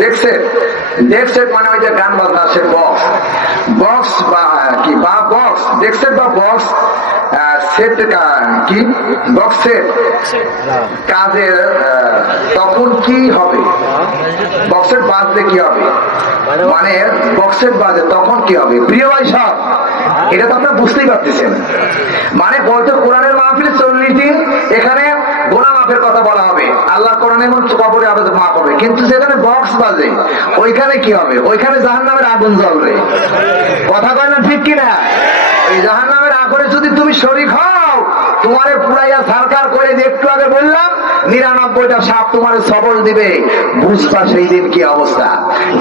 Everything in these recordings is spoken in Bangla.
ডেক্সেট মানে ওই যে গান বাজনা, সে বক্স বা কি বা বক্স, ডেক্সেট বা বক্স সেট কি বক্স সেট কাজের তখন কি হবে? বক্সেট বাজলে কি হবে, মানে বক্সেট বাজে তখন কি হবে? প্রিয় ভাই সব এটা তো আপনারা বুঝতেই পারতেছেন। মানে বলতে কোরআনের মাহফিল 40 দিন, এখানে গোনা মাফের কথা বলা হবে, আল্লাহ কোরআনে এবং কবরে আবেদন মাফ হবে, কিন্তু যেখানে বক্স বাজে ওইখানে কি হবে? ওইখানে জাহান্নামের আগুন জ্বলবে। কথা কয় না ঠিক কিনা? এই জাহান্নামের আগুনে যদি তুমি শরীক হও, তোমারে পুরাইয়া সরকার করে, একটু আগে বললাম 99টা সাপ তোমার সবল দিবে, বুঝবা সেই দিন কি অবস্থা।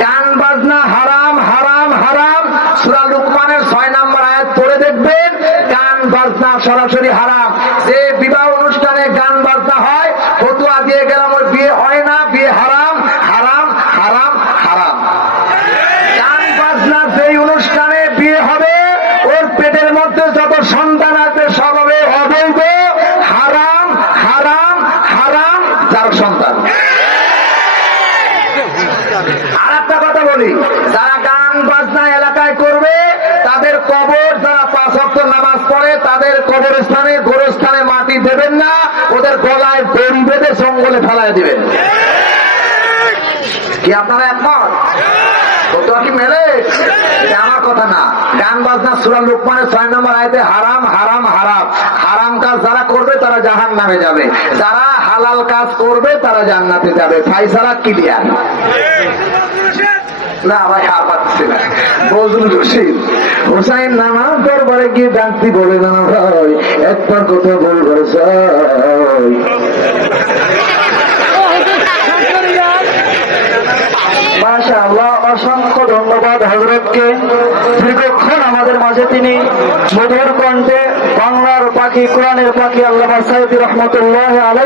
গান বাজনা হারাম হারাম হারাম, সূরা লুকমানের 6 নম্বর আয়াত পড়ে দেখবেন, গান বাজনা সরাসরি হারাম। যে বিবাহ অনুষ্ঠানে গান বাজনা হয়, ফতুয়া দিয়ে গেলাম ওই বিয়ে হয় না, বিয়ে হারাম হারাম হারাম হারাম। গান বাজনা যেই অনুষ্ঠানে বিয়ে হবে, ওর পেটের মধ্যে যত সন্তান আছে সব হবে অবৈধ, হারাম হারাম হারাম যার সন্তান। আর একটা কথা বলি, যারা গান বাজনা এলাকায় করবে, তাদের কবর, যারা 5 ওয়াক্ত নামাজ পড়ে, তাদের কবরস্থানে গোরস্থানে মাটি দেবেন না, ওদের গলায় দড়ি বেঁধে জঙ্গলে ফেলায় দিবেন। কি আপনারা একমত? ফতোয়া কি মেলে? এটা আমার কথা না, গান বাজনা সূরা লুকমানের 6 নম্বর আয়াতে হারাম হারাম হারাম। হারাম কাজ যারা করবে তারা জাহান্নামে যাবে, যারা হালাল কাজ করবে তারা জান্নাতে যাবে। ফায়সালা ক্লিয়ার? না ভাই আর পাচ্ছি না। বজলুল রশিদ হুসাইন নানার দরবারে গিয়ে ডাকতি বলে, নানা ভাই একবার কথা বলবো চাই। মাশাআল্লাহ, অসংখ্য ধন্যবাদ হযরতকে। দীর্ঘক্ষণ আমাদের মাঝে তিনি মধুর কণ্ঠে বাংলার পাখি, কোরআনের পাখি আল্লামা সাইয়্যিদ রহমাতুল্লাহ আলাইহি